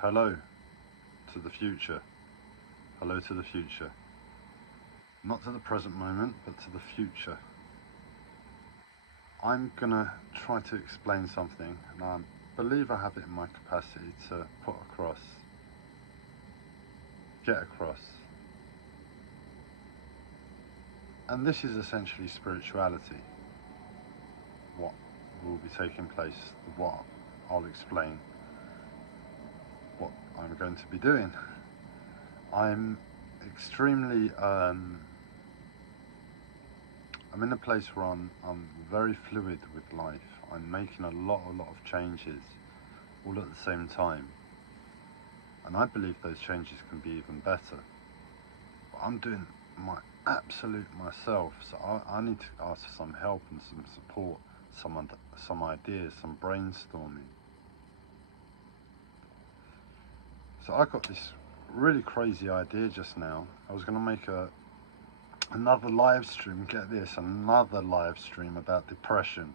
Hello to the future. Hello to the future. Not to the present moment, but to the future. I'm gonna try to explain something, and I believe I have it in my capacity to put across, get across. And this is essentially spirituality. What will be taking place, what I'll explain, what I'm going to be doing. I'm extremely I'm in a place where I'm very fluid with life. I'm making a lot of changes all at the same time, and I believe those changes can be even better. But I'm doing my absolute myself, so I need to ask for some help and some support, some ideas, some brainstorming. So I got this really crazy idea just now. I was going to make another live stream, get this, another live stream about depression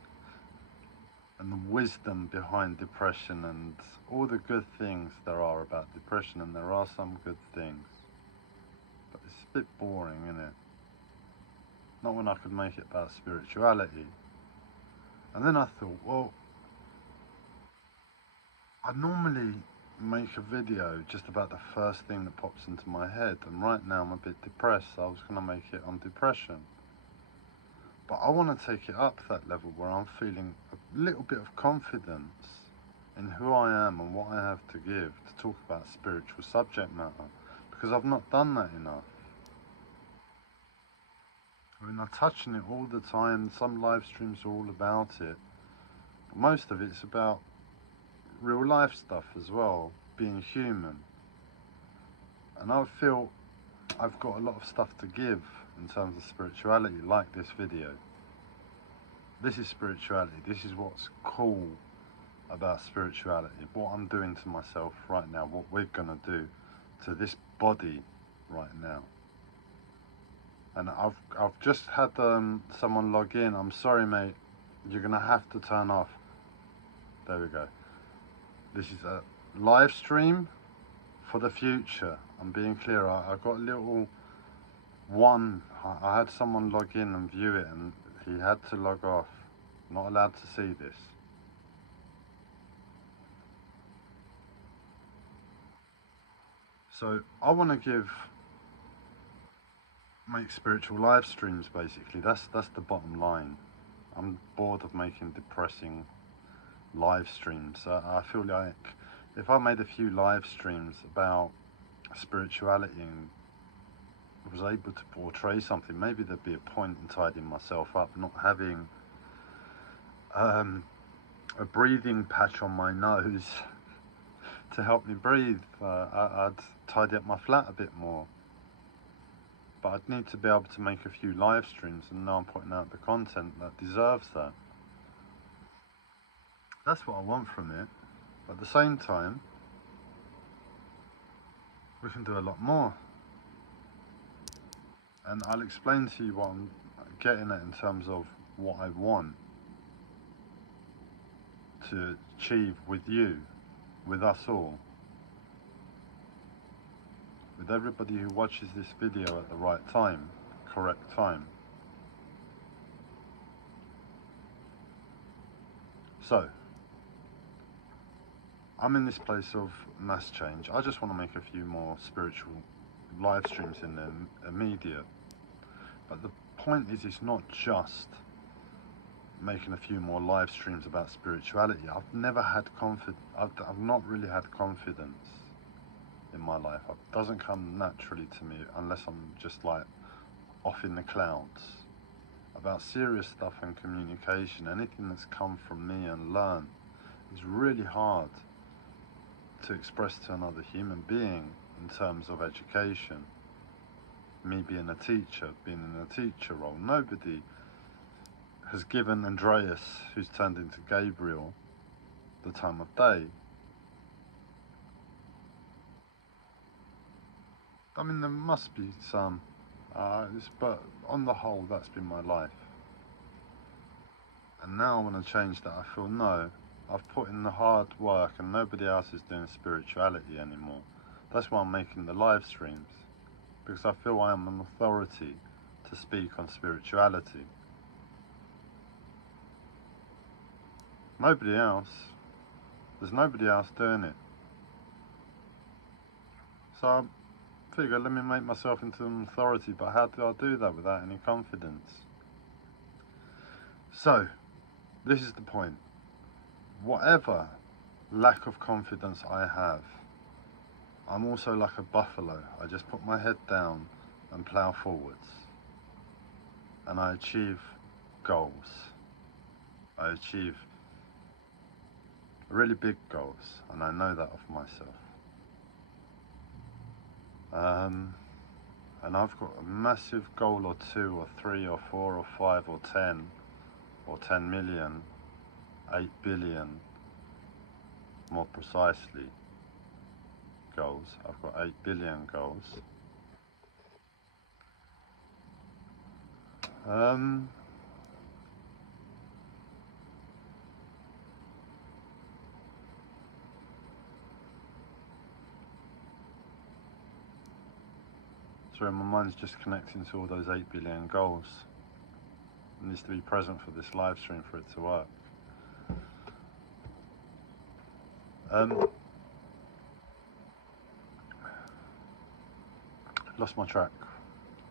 and the wisdom behind depression and all the good things there are about depression, and there are some good things, but it's a bit boring, isn't it? Not when I could make it about spirituality. And then I thought, well, I normally make a video just about the first thing that pops into my head, and right now I'm a bit depressed, so I was going to make it on depression. But I want to take it up to that level where I'm feeling a little bit of confidence in who I am and what I have to give to talk about spiritual subject matter, because I've not done that enough. I mean, I'm touching it all the time. Some live streams are all about it, but most of it's about real life stuff as well, being human. And I feel I've got a lot of stuff to give in terms of spirituality, like this video. This is spirituality. This is what's cool about spirituality, what I'm doing to myself right now, what we're gonna do to this body right now. And I've just had someone log in. I'm sorry, mate, you're gonna have to turn off. There we go. This is a live stream for the future. I'm being clear. I got a little one. I had someone log in and view it, and he had to log off. Not allowed to see this. So I want to make spiritual live streams. Basically, that's the bottom line. I'm bored of making depressing live streams. I feel like if I made a few live streams about spirituality and was able to portray something, maybe there'd be a point in tidying myself up, not having a breathing patch on my nose to help me breathe. I'd tidy up my flat a bit more, but I'd need to be able to make a few live streams and know I'm putting out the content that deserves that. That's what I want from it. But at the same time, we can do a lot more. And I'll explain to you what I'm getting at in terms of what I want to achieve with you, with us all, with everybody who watches this video at the right time, correct time. So, I'm in this place of mass change. I just want to make a few more spiritual live streams in the immediate. But the point is, it's not just making a few more live streams about spirituality. I've never had I've not really had confidence in my life. It doesn't come naturally to me unless I'm just like off in the clouds. About serious stuff and communication, anything that's come from me and learned, is really hard to express to another human being in terms of education. Me being a teacher, being in a teacher role, nobody has given Andreas, who's turned into Gabriel, the time of day. I mean, there must be some, but on the whole, that's been my life. And now I want to change that. I feel, no, I've put in the hard work and nobody else is doing spirituality anymore. That's why I'm making the live streams, because I feel I am an authority to speak on spirituality. Nobody else. There's nobody else doing it. So I figure, let me make myself into an authority, but how do I do that without any confidence? So, this is the point. Whatever lack of confidence I have, I'm also like a buffalo. I just put my head down and plough forwards. And I achieve goals. I achieve really big goals, and I know that of myself. And I've got a massive goal or 2 or 3 or 4 or 5 or 10 or 10 million, 8 billion, more precisely, goals. I've got 8 billion goals. Sorry, my mind's just connecting to all those 8 billion goals. It needs to be present for this live stream for it to work. Lost my track.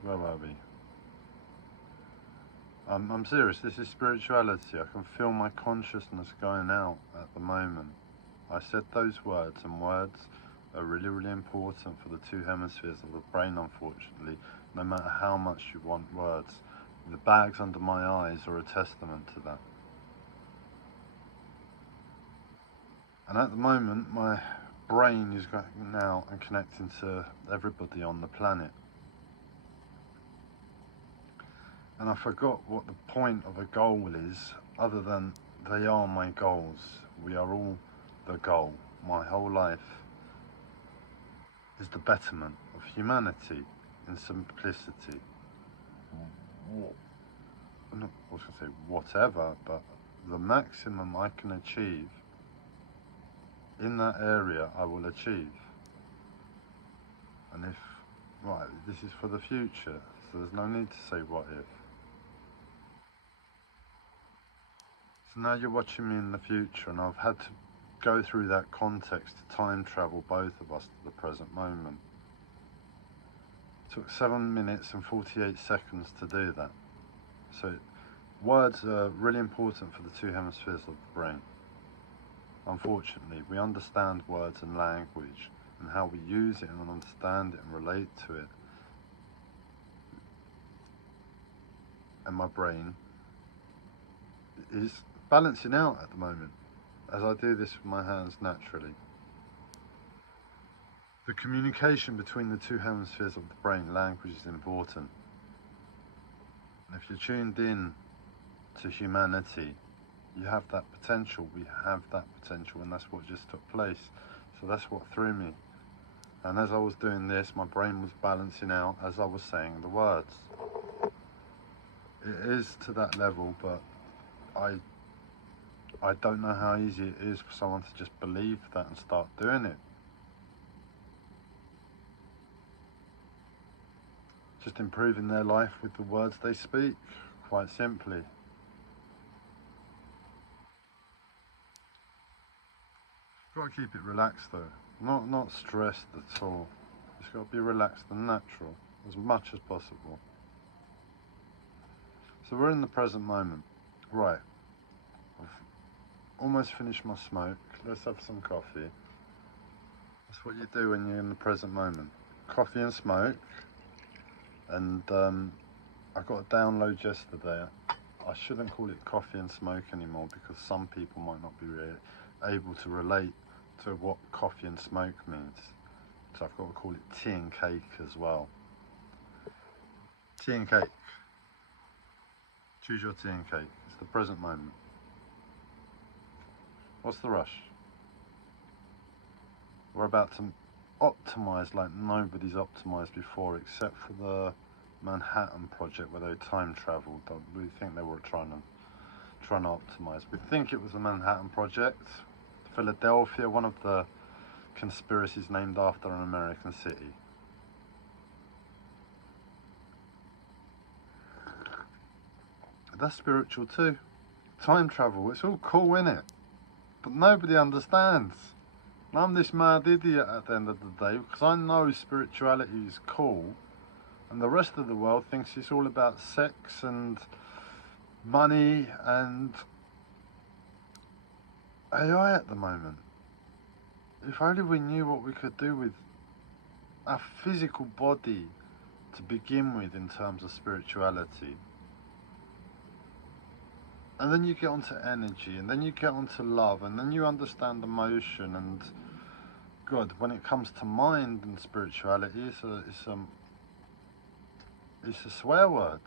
Where were we? I'm serious, this is spirituality. I can feel my consciousness going out at the moment. I said those words, and words are really, really important for the 2 hemispheres of the brain, unfortunately, no matter how much you want words. The bags under my eyes are a testament to that. And at the moment, my brain is going out and connecting to everybody on the planet. And I forgot what the point of a goal is, other than they are my goals. We are all the goal. My whole life is the betterment of humanity in simplicity. I was going to say whatever, but the maximum I can achieve in that area, I will achieve. And if, right, this is for the future, so there's no need to say what if. So now you're watching me in the future, and I've had to go through that context to time travel both of us to the present moment. It took 7 minutes and 48 seconds to do that. So words are really important for the 2 hemispheres of the brain. Unfortunately, we understand words and language and how we use it and understand it and relate to it. And my brain is balancing out at the moment as I do this with my hands naturally. The communication between the 2 hemispheres of the brain, language, is important. And if you're tuned in to humanity, you have that potential. We have that potential, and that's what just took place. So that's what threw me. And as I was doing this, my brain was balancing out as I was saying the words. It is to that level, but I don't know how easy it is for someone to just believe that and start doing it. Just improving their life with the words they speak, quite simply. Got to keep it relaxed though, not stressed at all. It's got to be relaxed and natural as much as possible. So we're in the present moment. Right, I've almost finished my smoke. Let's have some coffee. That's what you do when you're in the present moment. Coffee and smoke. And I got a download yesterday. I shouldn't call it coffee and smoke anymore, because some people might not be able to relate to what coffee and smoke means. So I've got to call it tea and cake as well. Tea and cake. Choose your tea and cake. It's the present moment. What's the rush? We're about to optimize like nobody's optimized before, except for the Manhattan Project, where they time traveled. We think they were trying to trying to optimize. We think it was the Manhattan Project, Philadelphia, one of the conspiracies named after an American city. That's spiritual too. Time travel, it's all cool, innit? But nobody understands. And I'm this mad idiot at the end of the day because I know spirituality is cool and the rest of the world thinks it's all about sex and money and AI at the moment. If only we knew what we could do with our physical body to begin with in terms of spirituality. And then you get onto energy, and then you get onto love, and then you understand emotion. And God, when it comes to mind and spirituality, it's a swear word.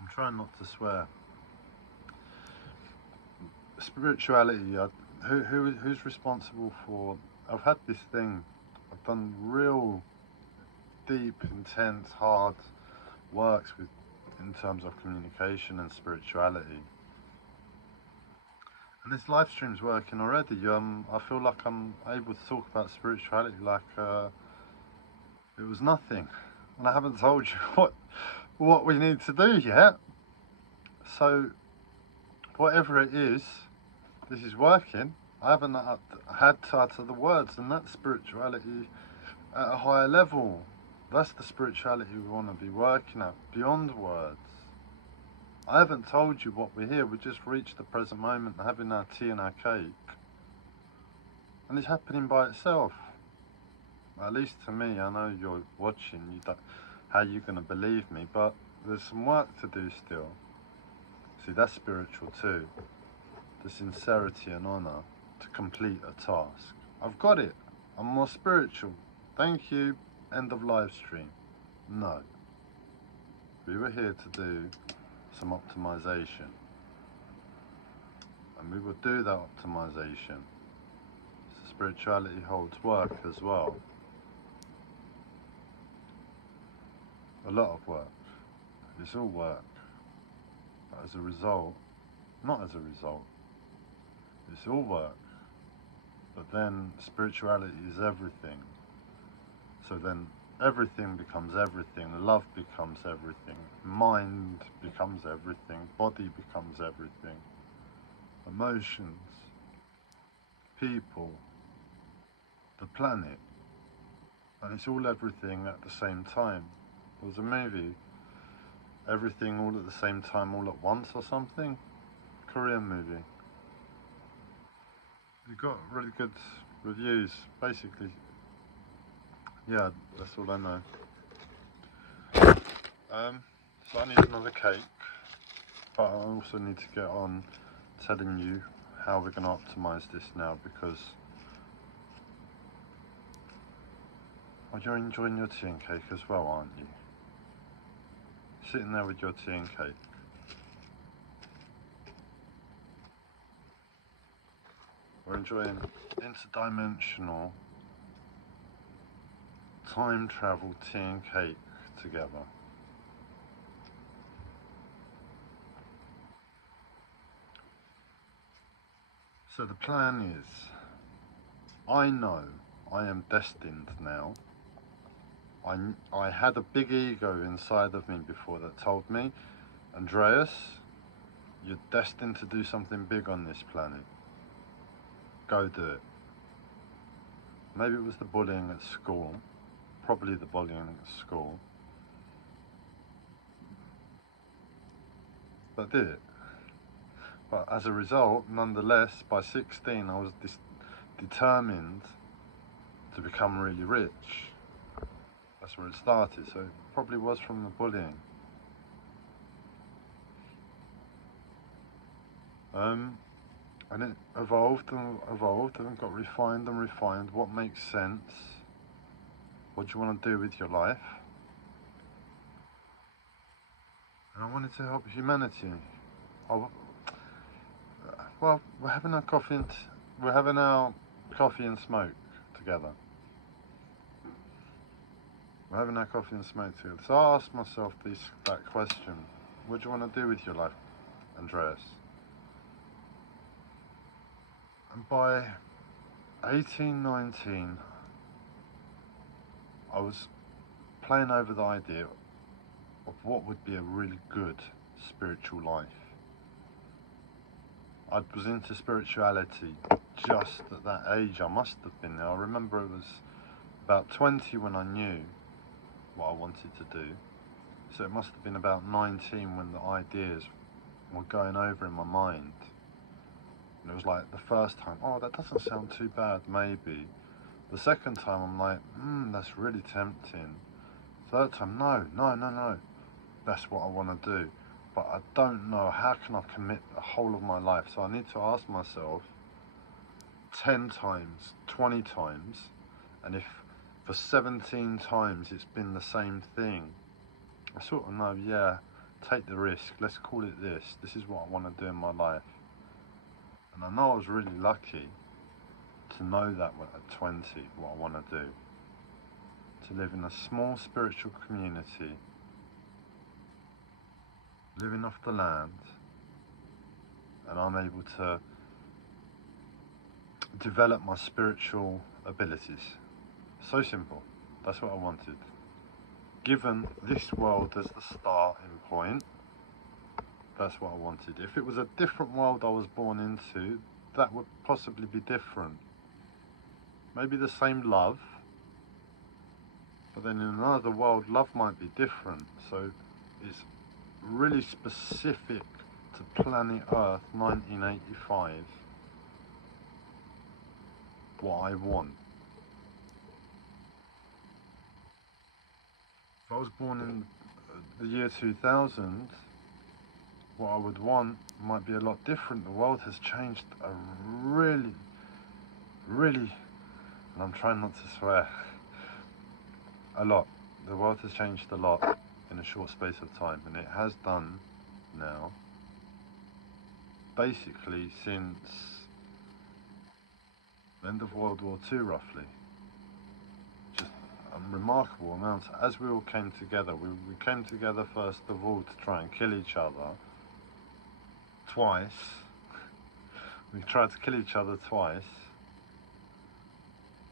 I'm trying not to swear. Spirituality. Who's responsible for? I've had this thing. I've done real deep, intense, hard works in terms of communication and spirituality. And this live stream's working already. I feel like I'm able to talk about spirituality like it was nothing, and I haven't told you what we need to do yet. So whatever it is, this is working. I haven't had to utter the words, and that's spirituality at a higher level. That's the spirituality we want to be working at, beyond words. I haven't told you what we're here, we just reached the present moment, having our tea and our cake. And it's happening by itself. At least to me, I know you're watching, how you going to believe me, but there's some work to do still. See, that's spiritual too. The sincerity and honour to complete a task. I've got it. I'm more spiritual. Thank you. End of live stream. No. We were here to do some optimization. And we will do that optimization. So spirituality holds work as well. A lot of work. It's all work. But as a result, not as a result, it's all work. But then spirituality is everything. So then everything becomes everything, love becomes everything, mind becomes everything, body becomes everything, emotions, people, the planet, and it's all everything at the same time. There was a movie, Everything All at the Same Time All at Once or something, Korean movie. It got really good reviews, basically. Yeah, that's all I know. So I need another cake, but I also need to get on telling you how we're going to optimize this now, because you're enjoying your tea and cake as well, aren't you? Sitting there with your tea and cake. We're enjoying interdimensional time travel tea and cake together. So the plan is, I know I am destined now. I had a big ego inside of me before that told me, Andreas, you're destined to do something big on this planet. Go do it. Maybe it was the bullying at school. Probably the bullying at school. But I did it. But as a result, nonetheless, by 16 I was determined to become really rich. That's where it started, so it probably was from the bullying. And it evolved and evolved and got refined and refined. What makes sense? What do you want to do with your life? And I wanted to help humanity. Well, we're having our coffee and smoke together. We're having our coffee and smoke together. So I asked myself that question. What do you want to do with your life, Andreas? And by 18, 19, I was playing over the idea of what would be a really good spiritual life. I was into spirituality just at that age. I must have been there. I remember it was about 20 when I knew what I wanted to do. So it must have been about 19 when the ideas were going over in my mind. And it was like the first time, oh, that doesn't sound too bad, maybe. The second time I'm like, that's really tempting. Third time, no, that's what I want to do. But I don't know, how can I commit the whole of my life? So I need to ask myself 10 times, 20 times, and if for 17 times it's been the same thing, I sort of know, yeah, take the risk, let's call it this. This is what I want to do in my life. And I know I was really lucky to know that at 20, what I want to do. To live in a small spiritual community, living off the land, and I'm able to develop my spiritual abilities. So simple. That's what I wanted. Given this world as the starting point, that's what I wanted. If it was a different world I was born into, that would possibly be different. Maybe the same love, but then in another world, love might be different. So it's really specific to planet Earth 1985 what I want. If I was born in the year 2000, what I would want might be a lot different. The world has changed really, and I'm trying not to swear, a lot. The world has changed a lot in a short space of time, and it has done now, basically since the end of World War II, roughly. Just a remarkable amount. As we all came together, we came together first of all to try and kill each other twice. We tried to kill each other twice,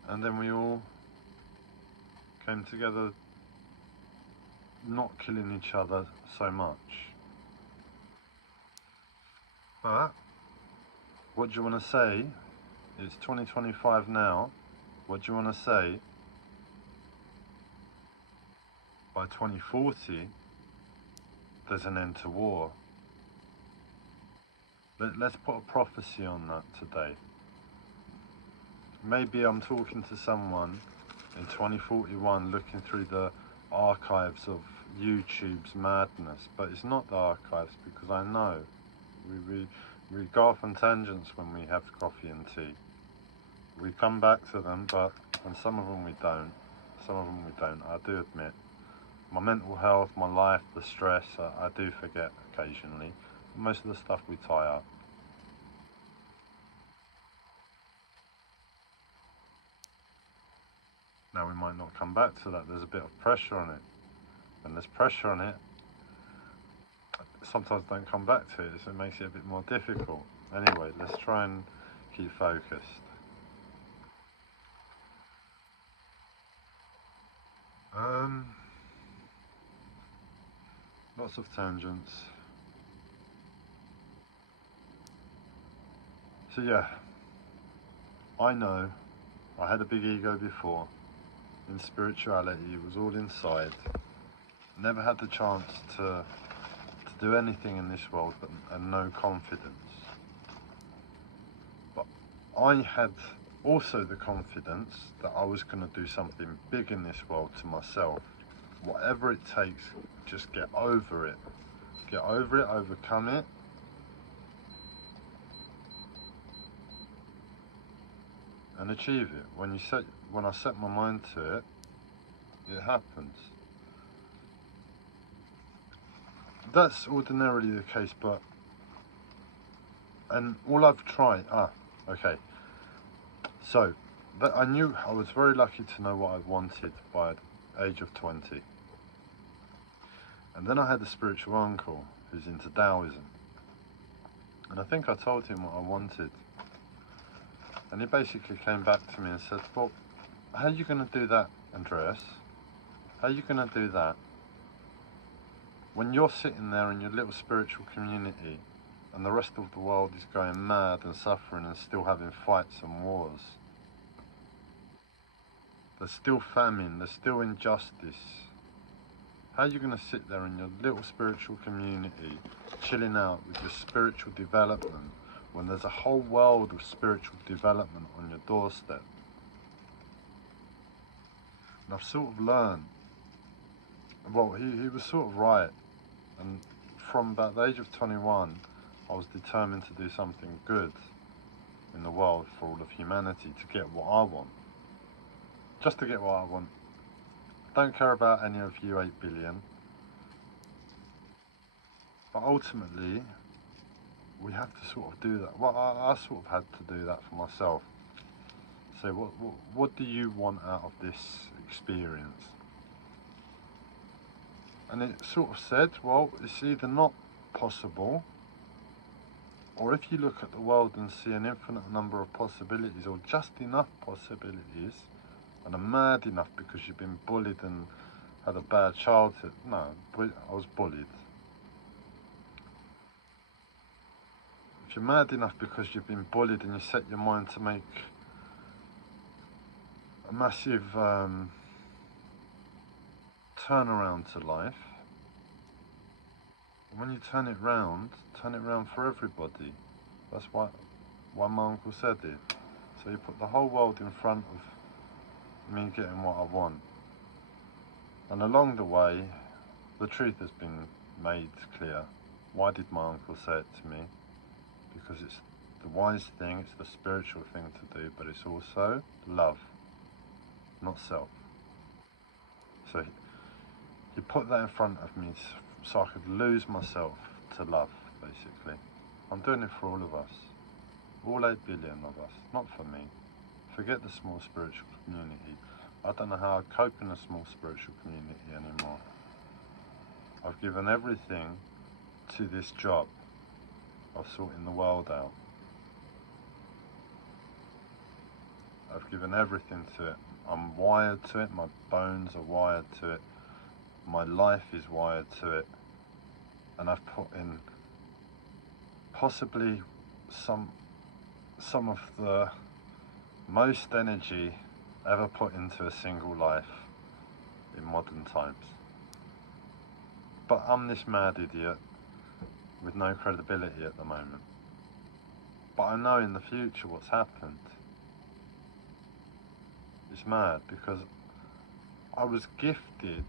and then we all came together not killing each other so much. But what do you want to say? It's 2025 now. What do you want to say by 2040 there's an end to war? Let's put a prophecy on that today. Maybe I'm talking to someone in 2041 looking through the archives of YouTube's madness, but it's not the archives, because I know we go off on tangents when we have coffee and tea. We come back to them, but and some of them we don't. I do admit. My mental health, my life, the stress, I do forget occasionally. Most of the stuff we tie up. Now we might not come back to that. There's a bit of pressure on it. When there's pressure on it, sometimes don't come back to it, so it makes it a bit more difficult. Anyway, let's try and keep focused. Lots of tangents. So yeah, I know I had a big ego before. In spirituality, it was all inside. Never had the chance to do anything in this world, and no confidence. But I had also the confidence that I was going to do something big in this world to myself. Whatever it takes, just get over it. Get over it, overcome it. And achieve it. When I set my mind to it, it happens. That's ordinarily the case, and all I've tried, okay. So, I knew I was very lucky to know what I wanted by age of 20. And then I had a spiritual uncle who's into Taoism. And I think I told him what I wanted. And he basically came back to me and said, well, how are you going to do that, Andreas? How are you going to do that when you're sitting there in your little spiritual community and the rest of the world is going mad and suffering and still having fights and wars? There's still famine, there's still injustice. How are you going to sit there in your little spiritual community, chilling out with your spiritual development, when there's a whole world of spiritual development on your doorstep? And I've sort of learned, well, he was sort of right. And from about the age of 21, I was determined to do something good in the world for all of humanity, to get what I want. Just to get what I want. Don't care about any of you 8 billion. But ultimately, we have to sort of do that. Well, I sort of had to do that for myself. So what do you want out of this experience? And it sort of said, well, it's either not possible, or if you look at the world and see an infinite number of possibilities, or just enough possibilities, and are mad enough because you've been bullied and had a bad childhood. No, I was bullied. If you're mad enough because you've been bullied and you set your mind to make a massive turnaround to life, and when you turn it round for everybody. That's why my uncle said it. So you put the whole world in front of me getting what I want. And along the way, the truth has been made clear. Why did my uncle say it to me? Because it's the wise thing, it's the spiritual thing to do, but it's also love, not self. So he put that in front of me so I could lose myself to love, basically. I'm doing it for all of us. All 8 billion of us, not for me. Forget the small spiritual community. I don't know how I cope in a small spiritual community anymore. I've given everything to this job of sorting the world out. I've given everything to it. I'm wired to it, my bones are wired to it, my life is wired to it, and I've put in possibly some of the most energy ever put into a single life in modern times. But I'm this mad idiot with no credibility at the moment. But I know in the future what's happened. It's mad because I was gifted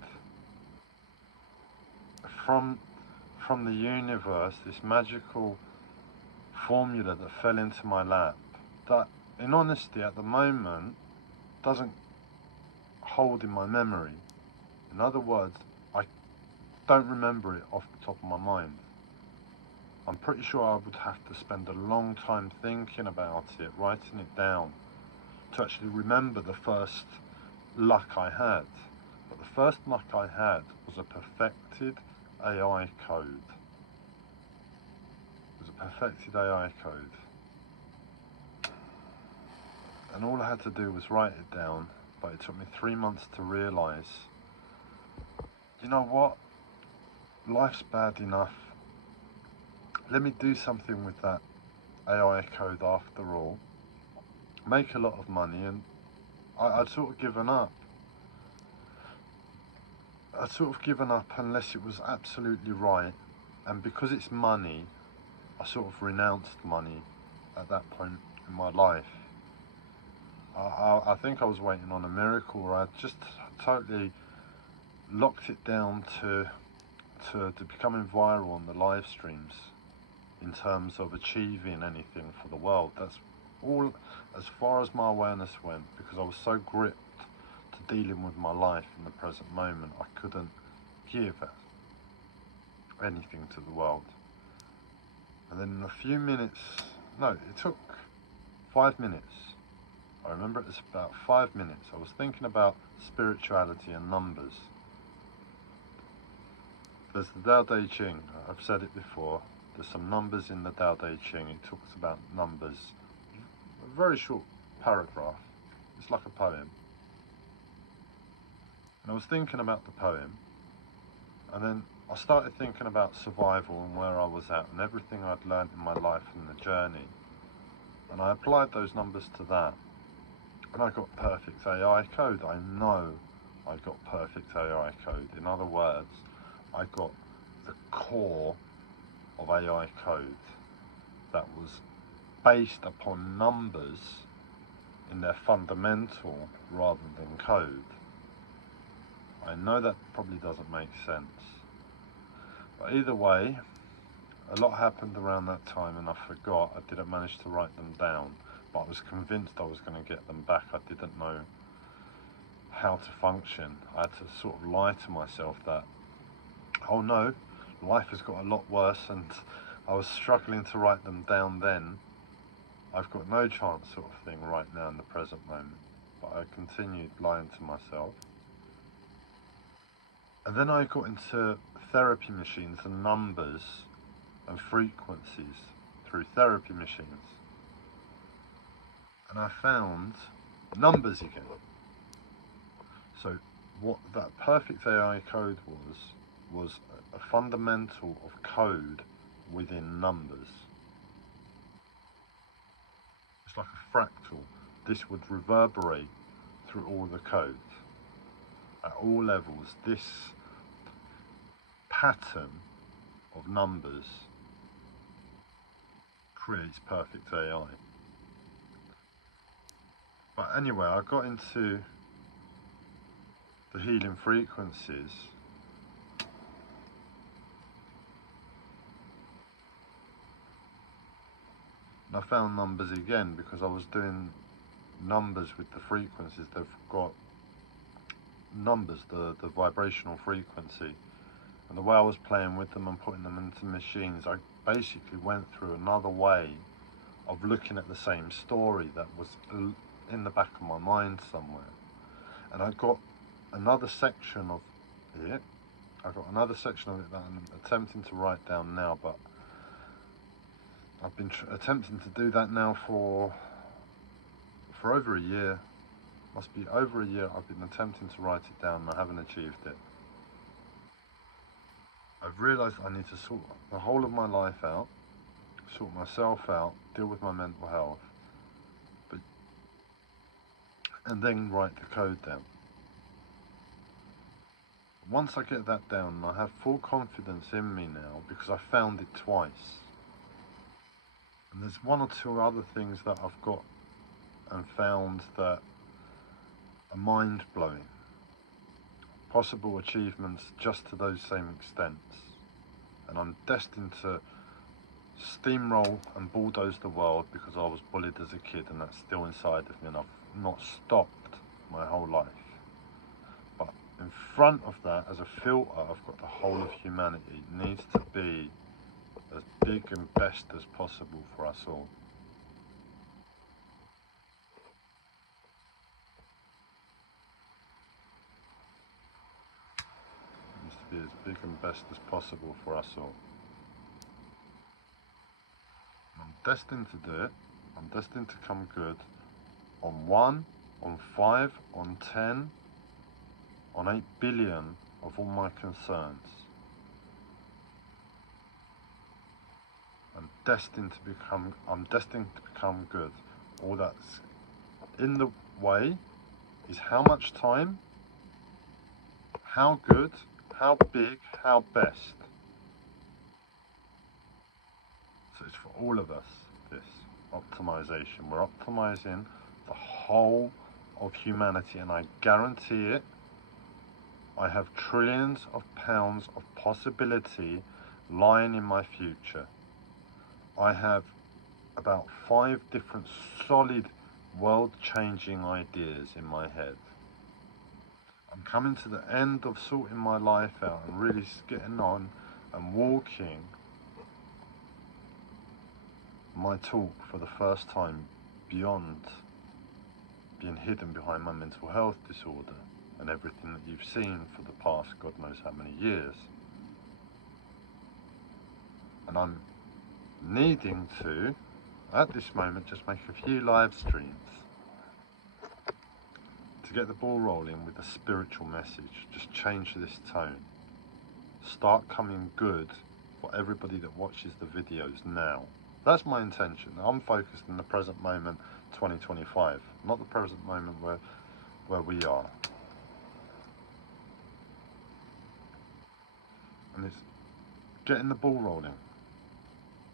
from the universe this magical formula that fell into my lap that, in honesty, at the moment doesn't hold in my memory. In other words, I don't remember it off the top of my mind. I'm pretty sure I would have to spend a long time thinking about it, writing it down, to actually remember the first luck I had. But the first luck I had was a perfected AI code. It was a perfected AI code. And all I had to do was write it down, but it took me 3 months to realise, you know what, life's bad enough. Let me do something with that AI code after all. Make a lot of money, and I'd sort of given up. I'd sort of given up unless it was absolutely right, and because it's money, I sort of renounced money at that point in my life. I think I was waiting on a miracle, or I just totally locked it down to becoming viral on the live streams in terms of achieving anything for the world. That's all as far as my awareness went, because I was so gripped to dealing with my life in the present moment, I couldn't give anything to the world. And then in a few minutes, no, it took 5 minutes, I remember it was about 5 minutes. I was thinking about spirituality and numbers. There's the Tao Te Ching. I've said it before. There's some numbers in the Tao Te Ching. It talks about numbers. A very short paragraph. It's like a poem. And I was thinking about the poem, and then I started thinking about survival and where I was at and everything I'd learned in my life and the journey. And I applied those numbers to that. And I got perfect AI code. I know I got perfect AI code. In other words, I got the core of AI code that was based upon numbers in their fundamental rather than code. I know that probably doesn't make sense. But either way, a lot happened around that time and I forgot. I didn't manage to write them down, but I was convinced I was going to get them back. I didn't know how to function. I had to sort of lie to myself that, oh no, life has got a lot worse, and I was struggling to write them down then. I've got no chance sort of thing right now in the present moment. But I continued lying to myself. And then I got into therapy machines and numbers and frequencies through therapy machines. And I found numbers again. So what that perfect AI code was a fundamental of code within numbers. It's like a fractal. This would reverberate through all the codes. At all levels, this pattern of numbers creates perfect AI. But anyway, I got into the healing frequencies. And I found numbers again because I was doing numbers with the frequencies. They've got numbers, the vibrational frequency. And the way I was playing with them and putting them into machines, I basically went through another way of looking at the same story that was in the back of my mind somewhere. And I got another section of it. I got another section of it that I'm attempting to write down now, but I've been attempting to do that now for over a year. Must be over a year I've been attempting to write it down and I haven't achieved it. I've realised I need to sort the whole of my life out, sort myself out, deal with my mental health, and then write the code down. Once I get that down, I have full confidence in me now because I found it twice. And there's one or two other things that I've got and found that are mind-blowing. Possible achievements just to those same extents. And I'm destined to steamroll and bulldoze the world because I was bullied as a kid and that's still inside of me and I've not stopped my whole life. But in front of that, as a filter, I've got the whole of humanity. It needs to be as big and best as possible for us all. It needs to be as big and best as possible for us all. I'm destined to do it. I'm destined to come good on 1, on 5, on 10, on 8 billion of all my concerns. I'm destined to become good. All that's in the way is how much time, how good, how big, how best. So it's for all of us, this optimization. We're optimizing the whole of humanity, and I guarantee it, I have trillions of pounds of possibility lying in my future. I have about 5 different solid world-changing ideas in my head. I'm coming to the end of sorting my life out and really getting on and walking my talk for the first time beyond being hidden behind my mental health disorder and everything that you've seen for the past God knows how many years. And I'm needing to, at this moment, just make a few live streams to get the ball rolling with a spiritual message. Just change this tone. Start coming good for everybody that watches the videos now. That's my intention. I'm focused in the present moment, 2025, not the present moment where we are. And it's getting the ball rolling.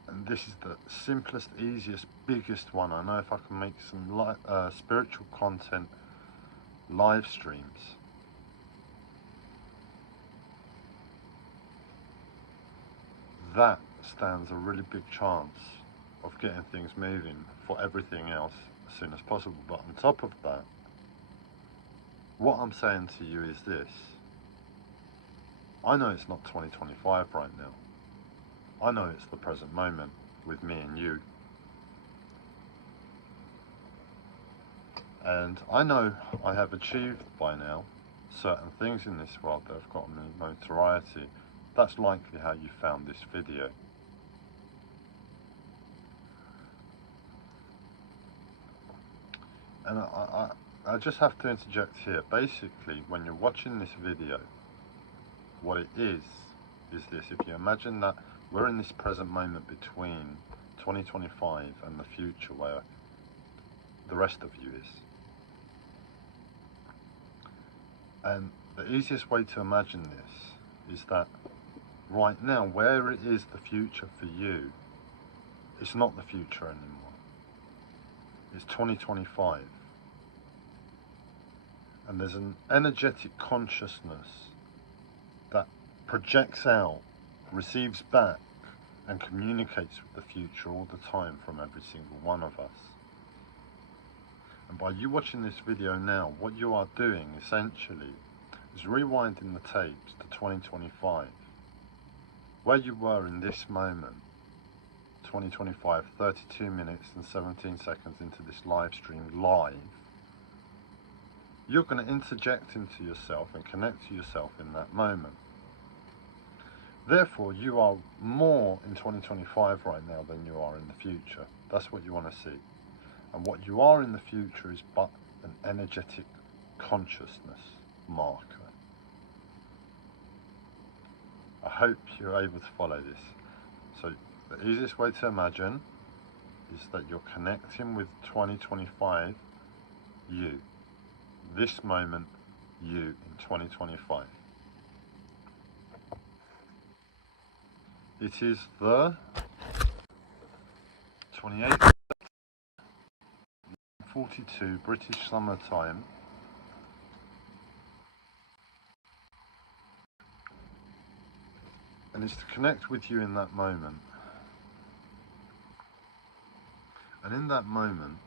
And this is the simplest, easiest, biggest one. I know if I can make some spiritual content live streams, that stands a really big chance of getting things moving for everything else as soon as possible. But on top of that, what I'm saying to you is this. I know it's not 2025 right now. I know it's the present moment with me and you. And I know I have achieved by now certain things in this world that have gotten me notoriety. That's likely how you found this video. And I just have to interject here. Basically, when you're watching this video, what it is this. If you imagine that we're in this present moment between 2025 and the future where the rest of you is. And the easiest way to imagine this is that right now, where it is the future for you, it's not the future anymore. It's 2025. And there's an energetic consciousness that projects out, receives back, and communicates with the future all the time from every single one of us. And by you watching this video now, what you are doing essentially is rewinding the tapes to 2025. Where you were in this moment, 2025, 32 minutes and 17 seconds into this live stream live, you're going to interject into yourself and connect to yourself in that moment. Therefore, you are more in 2025 right now than you are in the future. That's what you want to see. And what you are in the future is but an energetic consciousness marker. I hope you're able to follow this. So the easiest way to imagine is that you're connecting with 2025 you. This moment you in 2025. It is the 28th 42 British Summer Time. And it's to connect with you in that moment. And in that moment,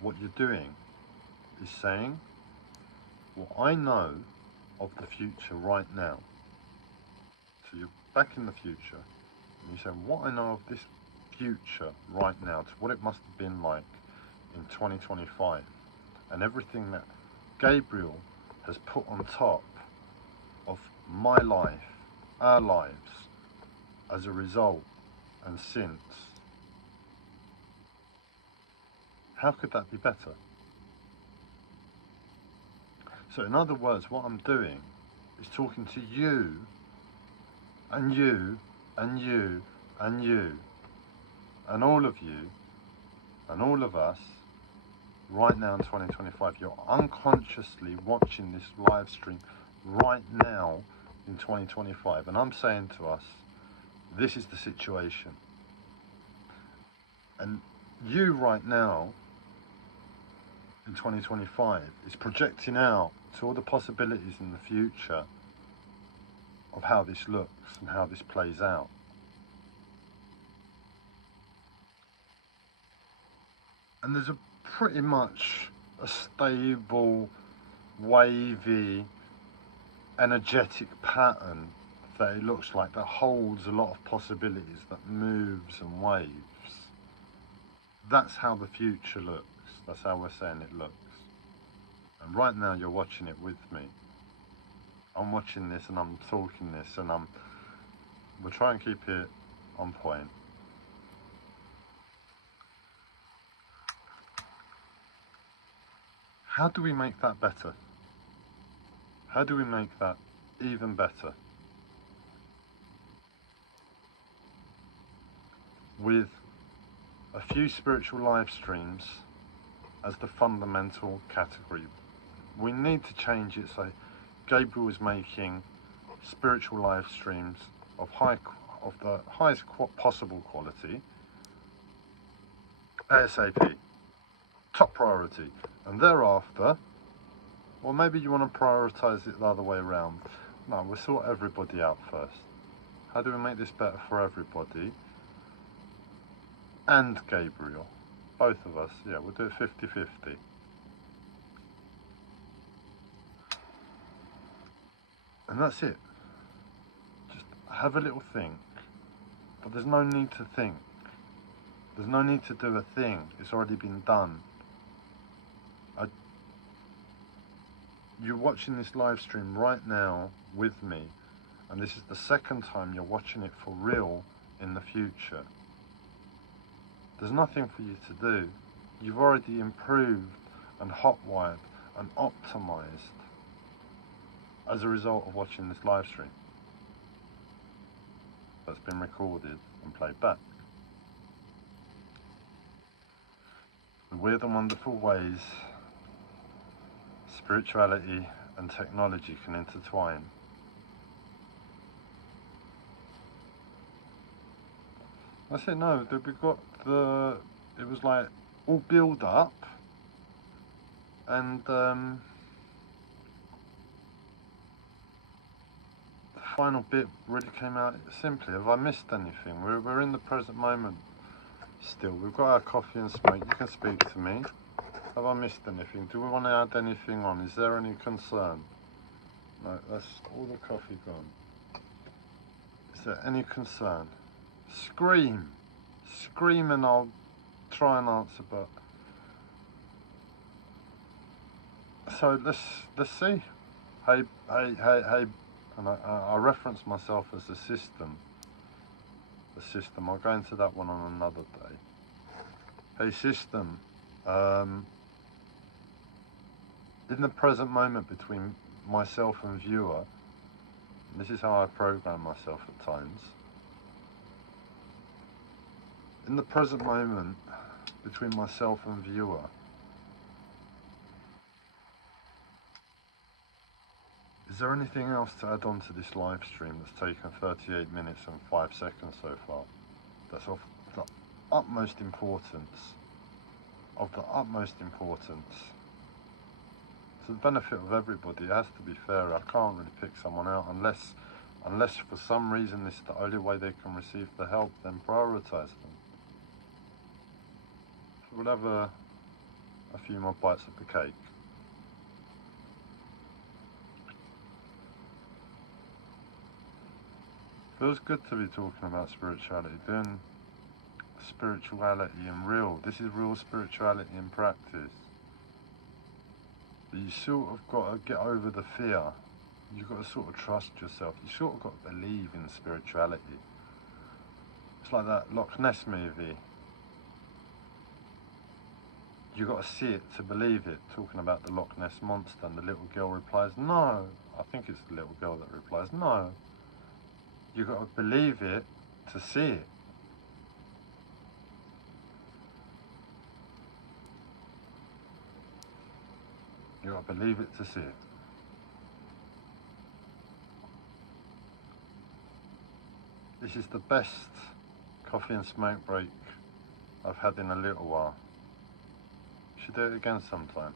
what you're doing is saying, what I know of the future right now. So you're back in the future, and you say, what I know of this future right now, to what it must have been like in 2025, and everything that Gabriel has put on top of my life, our lives, as a result and since. How could that be better? So in other words, what I'm doing is talking to you, and you, and you, and you, and all of you, and all of us, right now in 2025. You're unconsciously watching this live stream right now in 2025. And I'm saying to us, this is the situation. And you right now in 2025 is projecting out to all the possibilities in the future of how this looks and how this plays out. And there's a pretty much a stable, wavy, energetic pattern that it looks like, that holds a lot of possibilities, that moves and waves. That's how the future looks. That's how we're saying it looks. And right now you're watching it with me. I'm watching this and I'm talking this, and we'll try and keep it on point. How do we make that better? How do we make that even better? With a few spiritual live streams as the fundamental category. We need to change it so Gabriel is making spiritual live streams of the highest possible quality, ASAP, top priority, and thereafter, or maybe you want to prioritize it the other way around. No, we'll sort everybody out first. How do we make this better for everybody? And Gabriel, both of us. Yeah, we'll do it 50-50. And that's it. Just have a little think. But there's no need to think. There's no need to do a thing. It's already been done. You're watching this live stream right now with me, and this is the second time you're watching it for real in the future. There's nothing for you to do. You've already improved and hotwired and optimized as a result of watching this live stream that's been recorded and played back. The weird and wonderful ways spirituality and technology can intertwine. I said no, that we got it was like all build up, and the final bit really came out simply. Have I missed anything? We're in the present moment still. We've got our coffee and smoke. You can speak to me. Have I missed anything? Do we want to add anything on? Is there any concern? No, that's all the coffee gone. Is there any concern? Scream! Scream and I'll try and answer, but... So let's see. Hey, and I reference myself as a system. The system, I'll go into that one on another day. Hey system, in the present moment between myself and viewer, this is how I program myself at times. In the present moment between myself and viewer, is there anything else to add on to this live stream that's taken 38 minutes and 5 seconds so far? That's of the utmost importance. Of the utmost importance. To the benefit of everybody, it has to be fair. I can't really pick someone out unless for some reason this is the only way they can receive the help, then prioritize them. So we'll have a few more bites of the cake. Feels good to be talking about spirituality, doing spirituality in real. This is real spirituality in practice. But you sort of got to get over the fear. You've got to sort of trust yourself. You sort of got to believe in spirituality. It's like that Loch Ness movie. You've got to see it to believe it. Talking about the Loch Ness monster, and the little girl replies, no. I think it's the little girl that replies, no. You've got to believe it to see it. You've got to believe it to see it. This is the best coffee and smoke break I've had in a little while. Should do it again sometime.